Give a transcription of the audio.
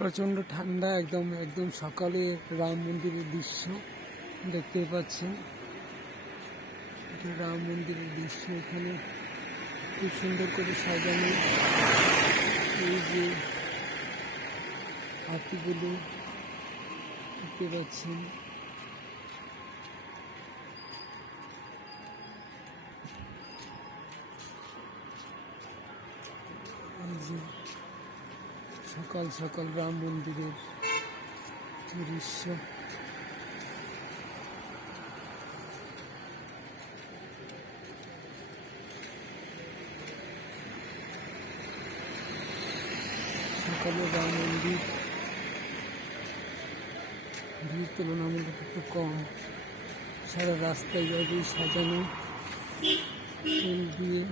প্রচণ্ড ঠান্ডা, একদম একদম সকালে রাম মন্দিরের দৃশ্য দেখতে পাচ্ছেন। রাম মন্দিরের দৃশ্য, এখানে খুব সুন্দর করে সাজানো এই যে হাতিগুলো দেখতে পাচ্ছেন। এই যে সকাল সকাল রাম মন্দিরের দৃশ্য। সকালে রাম মন্দির ভিড় তুলনামূলক একটু কম। সারা রাস্তায় এইভাবেই সাজানো। ফুল দিয়ে